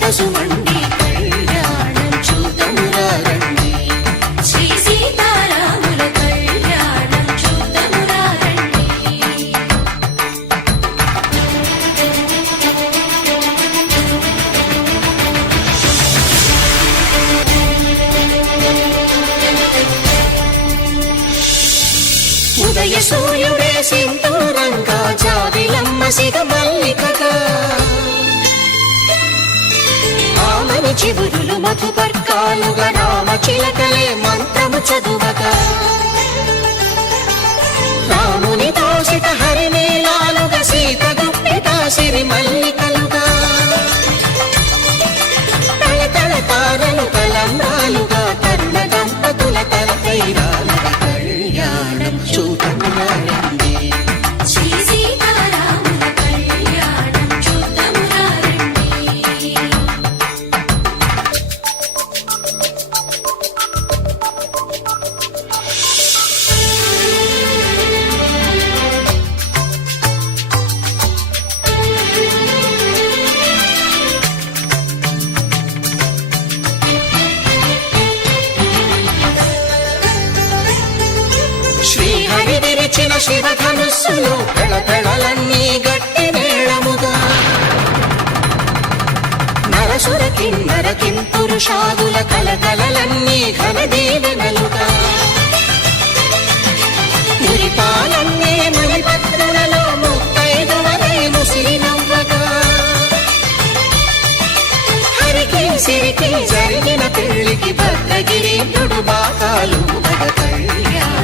పసుమండి కళ్యాణం చూద్దామురా రండి. శ్రీ సీతారాముల కళ్యాణం చూద్దామురా రండి. ఉదయ సూర్యుడే సింధూరంగా జాబిలమ్మ సిగ మల్లికగా ఆమని చివురులు మధుపర్కాలుగా రామ చిలకలే మంత్రము చదువగా రాముని దోషిత హరినీలాలుగా సీత గుప్పిట సిరి మల్లికలుగా తల తల తారలు తలంబ్రాలుగా తరుణ దంపతుల తలపైరాలుగా కళ్యాణం చూద్దామురా రండి. శ్రీ సీతారాముల కళ్యాణం చూద్దామురా రండి. శ్రీహరి విరిచిన శివధనుస్సులు పెళపెళలన్నీ గట్టి మేళముగా నరసుర కిన్నర కింపురుషాదుల కలకలలన్నీ ఘన దీవెనలుగా మురిపాలన్నీ మణిపత్రులలో ముత్తైదువలై ముసిరి నవ్వగా హరికి సిరికి జరిగిన పెళ్లికి భద్రగిరీంద్రుడు బాకాలు కళ్యాణం